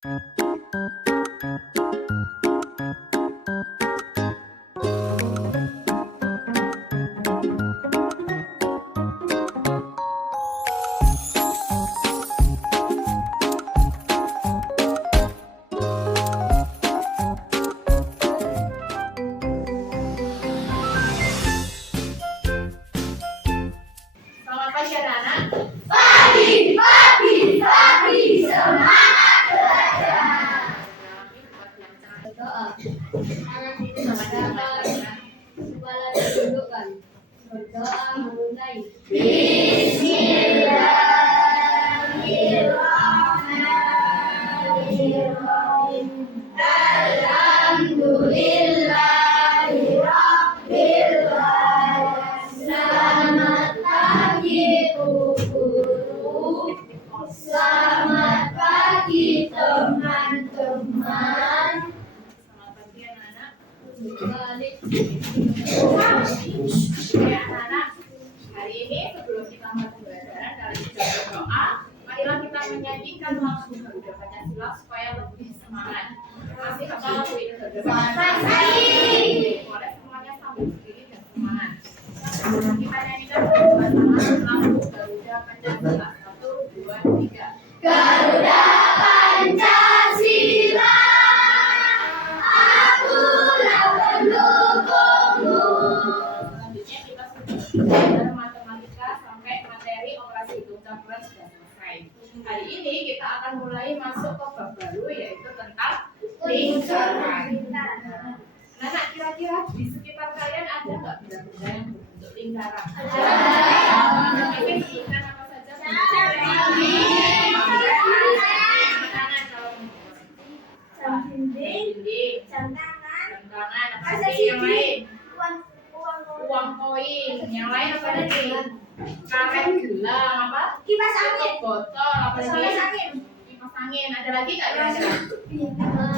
Selamat pagi anak-anak. Pagi, semangat belajar. Berdoa. Anak itu dapat kepala ditundukkan. Berdoa mulai. Bismillahirrahmanirrahim. Alhamdulillahirabbil alamin. Selamat pagi Bu Guru. Selamat pagi teman-teman. Selamat pagi anak-anak. Balik. Oke anak-anak, hari ini sebelum kita mulai pembelajaran kalian sudah berdoa. Marilah kita menyanyikan lagu Garuda Pancasila supaya lebih semangat. Masih apa lagu ini Garuda Pancasila? Boleh semuanya sambil berdiri dan semangat. Kita nyanyikan bersama lagu Garuda Pancasila. 1, 2, 3. Garuda Pancasila, akulah pendukungmu. Selanjutnya kita sudah belajar matematika sampai materi operasi hitung campuran sudah selesai. Hari ini kita akan mulai masuk ke bab baru yaitu tentang lingkaran. Nah, kira-kira di sekitar kalian ada nggak benda-benda yang berbentuk lingkaran? Ada. Oke, sebutkan apa saja? Jam dinding, Dinding, jam tangan, jam tangan, apa masa lagi yang sini, lain? uang Uang koin, yang lain apa lagi? Karet gelang, apa? kipas angin, Botol, apa kipas lagi? angin, Kipas angin, ada lagi nggak kira-kira?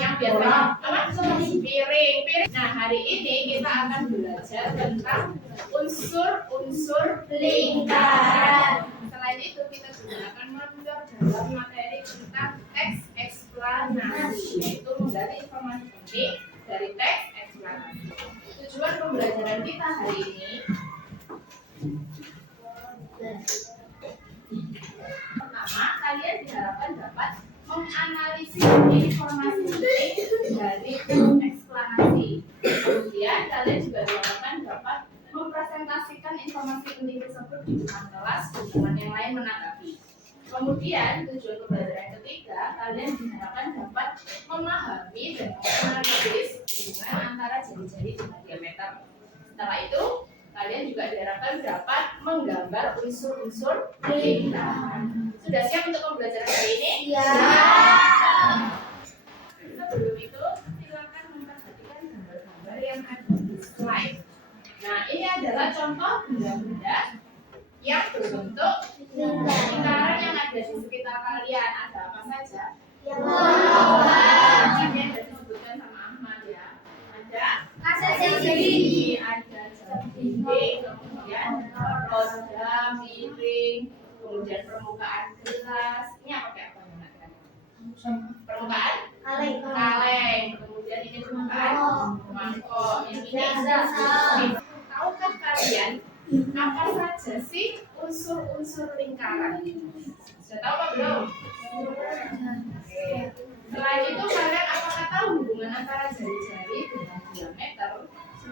Yang biasanya apa? Piring. Nah, hari ini kita akan belajar tentang unsur-unsur lingkaran. Selain itu, kita juga akan belajar dalam materi tentang teks eksplanasi, yaitu menggali informasi penting dari teks eksplanasi. Tujuan pembelajaran kita hari ini pertama, kalian diharapkan dapat menganalisis informasi penting dari eksplanasi. Kemudian, kalian juga diharapkan dapat mempresentasikan informasi penting tersebut di depan kelas dengan yang lain menanggapi. Kemudian, tujuan pembelajaran ketiga, kalian diharapkan dapat memahami dan menganalisis hubungan antara jari-jari dengan diameter. Setelah itu, kalian juga diharapkan dapat menggambar unsur-unsur lingkaran. Sudah siap untuk pembelajaran hari ini? ya. Sebelum itu, silakan memperhatikan gambar-gambar yang ada di slide. Nah, ini adalah contoh benda-benda yang berbentuk lingkaran yang ada di sekitar kalian. Ada apa saja? Ini yang sudah disebutkan sama Ahmad ya. Ada Kaca segini, ada jam dinding, kemudian roda, piring, kemudian permukaan gelas. Ini apa kayak apa namanya? Permukaan kaleng, kemudian ini permukaan mangkok. Yang ini tahukah kalian apa saja sih unsur-unsur lingkaran? Sudah tahu apa belum? Oke. Selain itu, kalian apakah tahu hubungan antara jari-jari dengan diameter?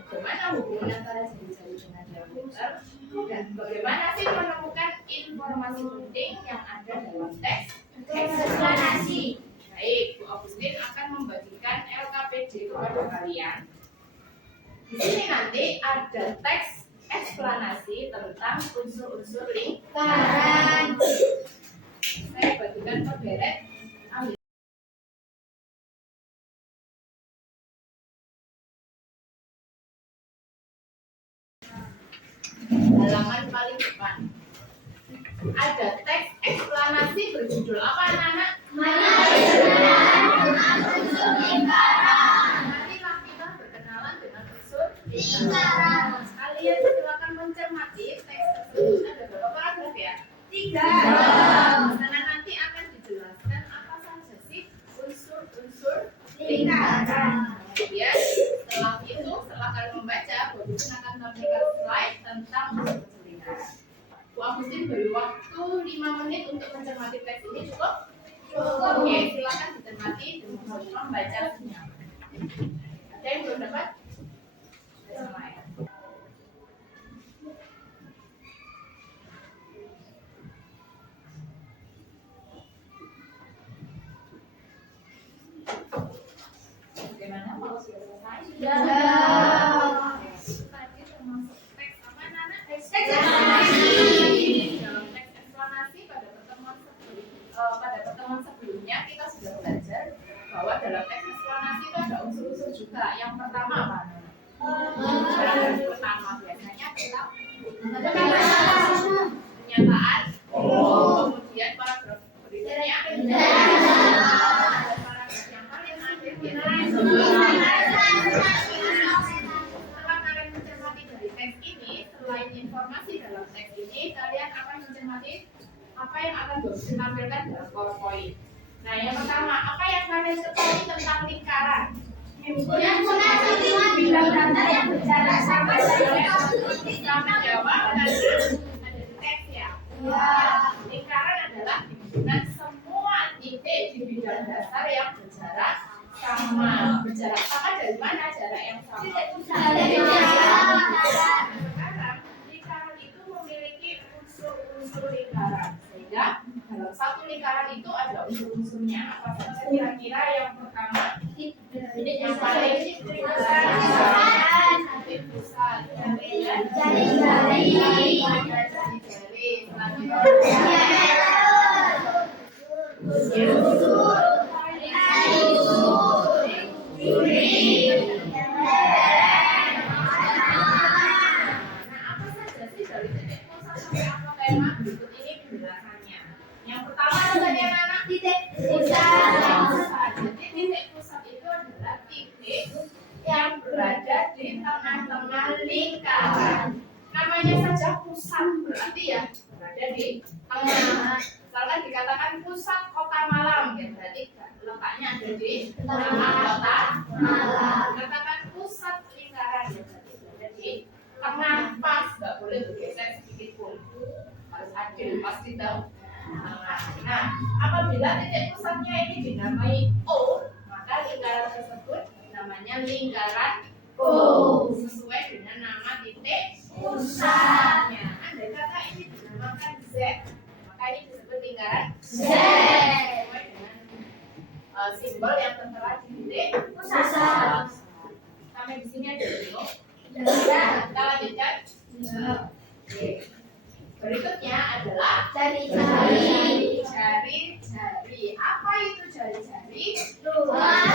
Bagaimana hubungan antara jari-jari dengan diameter? Dan bagaimana sih menemukan informasi penting yang ada dalam teks eksplanasi? Baik, Bu Agustin akan membagikan LKPD kepada kalian. Di sini nanti ada teks eksplanasi tentang unsur-unsur lingkaran. Saya bagikan ke beret. Halaman paling depan ada teks eksplanasi berjudul apa anak-anak? Marilah kita berkenalan dengan unsur lingkaran. Kalian silakan mencermati teks tersebut. Ada berapa paragraf ya? 3. Karena nanti akan dijelaskan apa saja sih unsur Kemudian setelah kalian membaca, Bu Agustin akan tampilkan slide tentang kuliner. Bu Agustin beri waktu 5 menit untuk mencermati teks ini, cukup? Oke, silakan dicermati dan membacanya. Ada yang belum dapat? Sama ya. Bagaimana kalau sudah selesai? Sudah. Tadi termasuk teks apa, Nana? Teks eksplanasi. Dalam teks eksplanasi pada pertemuan sebelumnya kita sudah belajar bahwa dalam teks eksplanasi itu ada unsur-unsur juga. Yang pertama apa, Nana? Yang pertama biasanya adalah pernyataan. Kemudian paragraf berikutnya paragraf yang paling akhir setelah kalian mencermati dari teks ini, selain informasi dalam teks ini, kalian akan mencermati apa yang akan ditampilkan dalam PowerPoint. Nah, yang pertama, apa yang kalian ketahui tentang lingkaran? Bidang data yang berjalan sama Kami jawab karena ada di teks ya. Lingkaran adalah himpunan semua titik di bidang dasar yang berjarak sama. Berjarak sama dari mana jarak yang sama? Sekarang lingkaran itu memiliki unsur-unsur lingkaran. Sehingga dalam satu lingkaran itu ada unsur-unsurnya. Apa saja kira-kira? Yang pertama, yang paling pusat, jari-jari, berikut ini penjelasannya. Yang pertama adalah anak titik pusat. Jadi titik pusat itu adalah titik yang berada di tengah-tengah lingkaran. Namanya saja pusat, berarti ya berada di tengah. Misalkan dikatakan pusat kota Malang, ya berarti letaknya ada di tengah kota Malang. Katakan pusat lingkaran, ya berarti berada di tengah pas, nggak boleh bergeser sedikit pun. Harus adil, pasti tahu. Nah, apabila titik pusatnya ini dinamai O, maka lingkaran tersebut namanya lingkaran O, sesuai dengan nama titik pusatnya. Andai kata ini dinamakan Z, maka ini disebut lingkaran Z, sesuai dengan simbol yang tertera di titik pusat. Sampai di sini ada dulu. Kita lanjutkan. Oke. Berikutnya adalah jari-jari. Jari-jari. Apa itu jari-jari? Ruas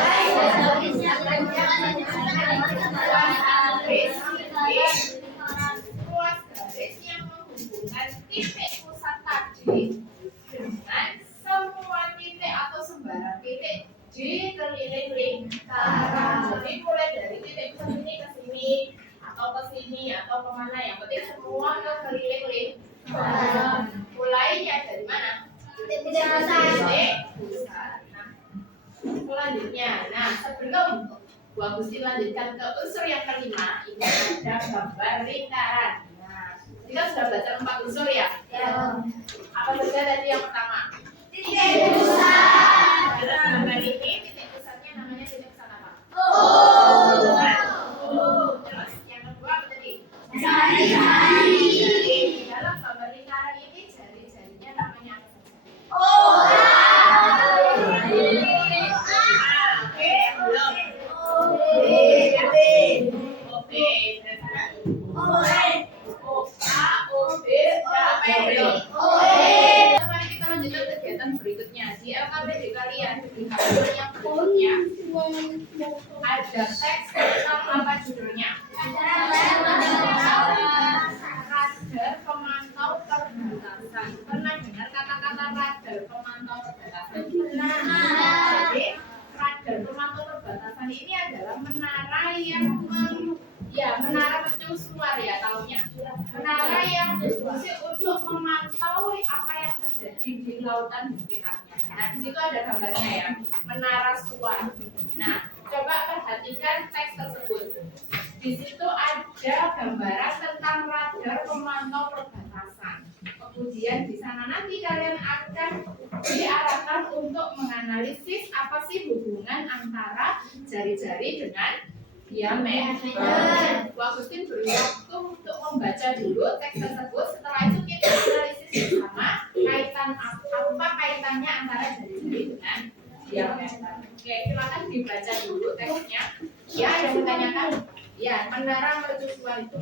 garis yang menghubungkan titik pusat tadi dengan semua titik atau sembarang titik di keliling lingkaran. Jadi mulai dari titik pusat ini ke sini, atau ke sini, atau kemana, yang penting semua ke keliling lingkaran. Mulainya dari mana? Titik pusat. Nah, selanjutnya, sebelum Bu Agustin lanjutkan ke unsur yang kelima, ini ada gambar lingkaran. Nah, kita sudah belajar 4 unsur ya. Apa saja tadi yang pertama? Titik pusat. Dalam gambar ini titik pusatnya namanya titik pusat apa? Terus yang kedua apa tadi? Jari-jari. Dalam gambar lingkaran ini jari-jarinya namanya apa saja? Mari kita lanjutkan kegiatan berikutnya. Di LKPD kalian di halaman yang berikutnya ada teks tentang apa judulnya? Radar pemantau perbatasan. Pernah dengar kata-kata radar pemantau perbatasan? Jadi radar pemantau perbatasan ini adalah menara yang menara mercusuar ya tahunya. Menara yang berfungsi untuk memantau apa yang terjadi di lautan di sekitarnya. Nah, di situ ada gambarnya ya, menara suar. Nah, coba perhatikan teks tersebut. Di situ ada gambaran tentang radar pemantau perbatasan. Kemudian di sana nanti kalian akan diarahkan untuk menganalisis apa sih hubungan antara jari-jari dengan diameter. Bu Agustin beri waktu untuk membaca dulu teks tersebut. Setelah itu kita analisis bersama apa kaitannya antara jari-jari dengan diameter. Oke, silakan dibaca dulu teksnya. Ya, ada yang ditanyakan? Ya, menara mercusuar itu.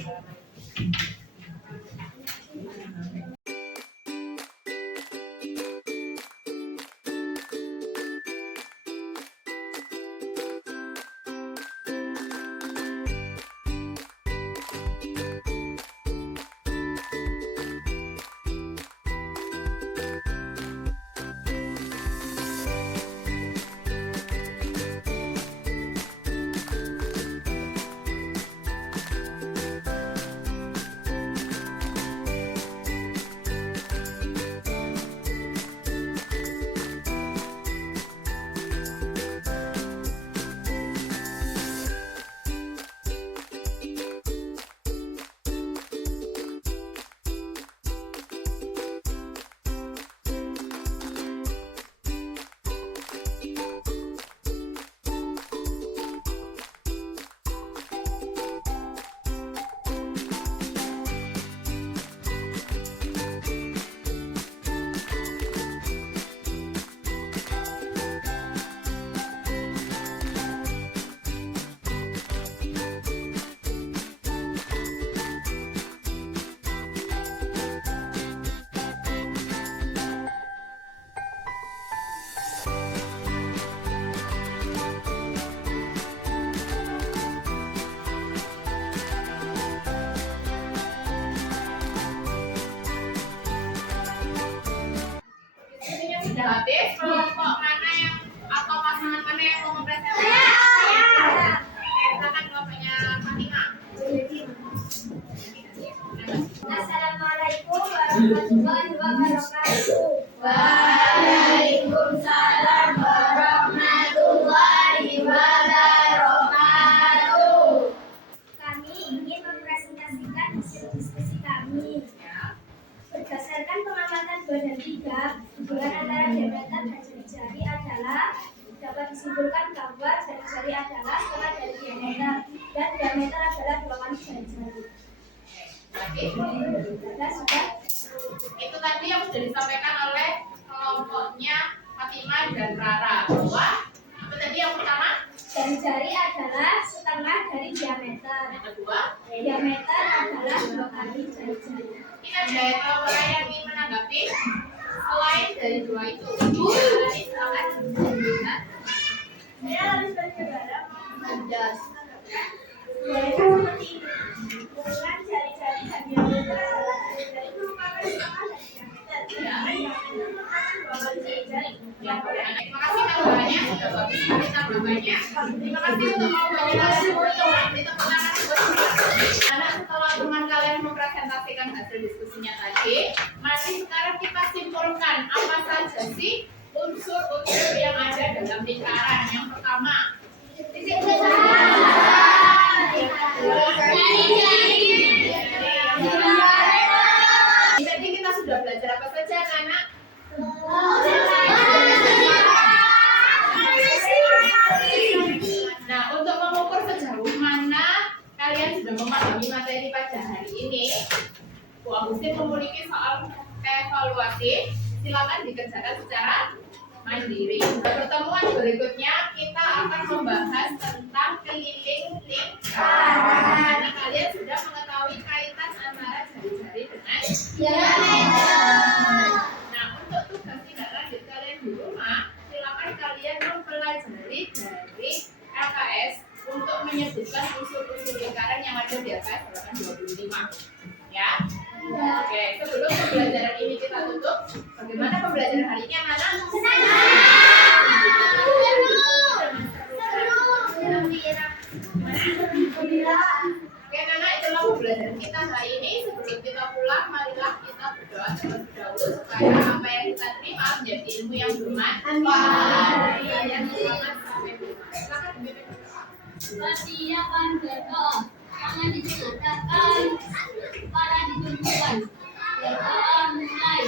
Sudah habis, kelompok mana yang atau pasangan mana yang mau mempresentasikan? Silakan kelompoknya Fatima. Assalamualaikum warahmatullahi wabarakatuh. Waalaikumsalam warahmatullahi wabarakatuh. Kami ingin mempresentasikan hasil diskusi kami. Berdasarkan pengamatan 2 dan 3, hubungan antara diameter dan jari-jari adalah dapat disimpulkan bahwa jari-jari adalah setengah dari diameter dan diameter adalah 2 kali jari-jari. Sudah. Itu tadi yang sudah disampaikan oleh kelompoknya Fatima dan Rara bahwa apa tadi yang pertama? Jari-jari adalah setengah dari diameter. Yang kedua, Diameter adalah 2 kali jari-jari. ini ada kelompok yang ingin menanggapi selain dari dua itu. Ini silakan. Saya harus berbicara. Mendas. Mereka seperti ini. Hubungan jari-jari dan diameter adalah jari-jari merupakan setengah dari diameter. Diameter merupakan 2 kali jari-jari. Ya, terima kasih tambahannya sudah bagus sekali tambahannya. Terima kasih untuk maunya kalian teman-teman di tepuk tangan buat anak. Setelah teman kalian mempresentasikan hasil diskusinya tadi, mari sekarang kita simpulkan apa saja sih unsur-unsur yang ada dalam lingkaran. Yang pertama, jadi kita sudah belajar apa saja anak-anak? Nah, untuk mengukur sejauh mana kalian sudah memahami materi pada hari ini, Bu Agustin memiliki soal evaluasi. Silakan dikerjakan secara mandiri. Pada pertemuan berikutnya kita akan membahas tentang keliling lingkaran. Karena kalian sudah mengetahui kaitan antara jari-jari dengan diameter. Nah, untuk tugas tindak lanjut kalian di rumah, silakan kalian mempelajari dari LKS untuk menyebutkan unsur-unsur lingkaran yang ada di LKS halaman 25. Ya. Oke, sebelum pembelajaran ini kita tutup, bagaimana pembelajaran hari ini anak-anak? Oke, anak, itulah pembelajaran kita hari ini. Sebelum kita pulang, marilah kita berdoa terlebih dahulu supaya apa yang kita terima menjadi ilmu yang bermanfaat. Yang selamat sampai jumpa. Silakan. Persiapan berdoa, tangan ditengadahkan, para ditunjukkan. Berdoa mulai.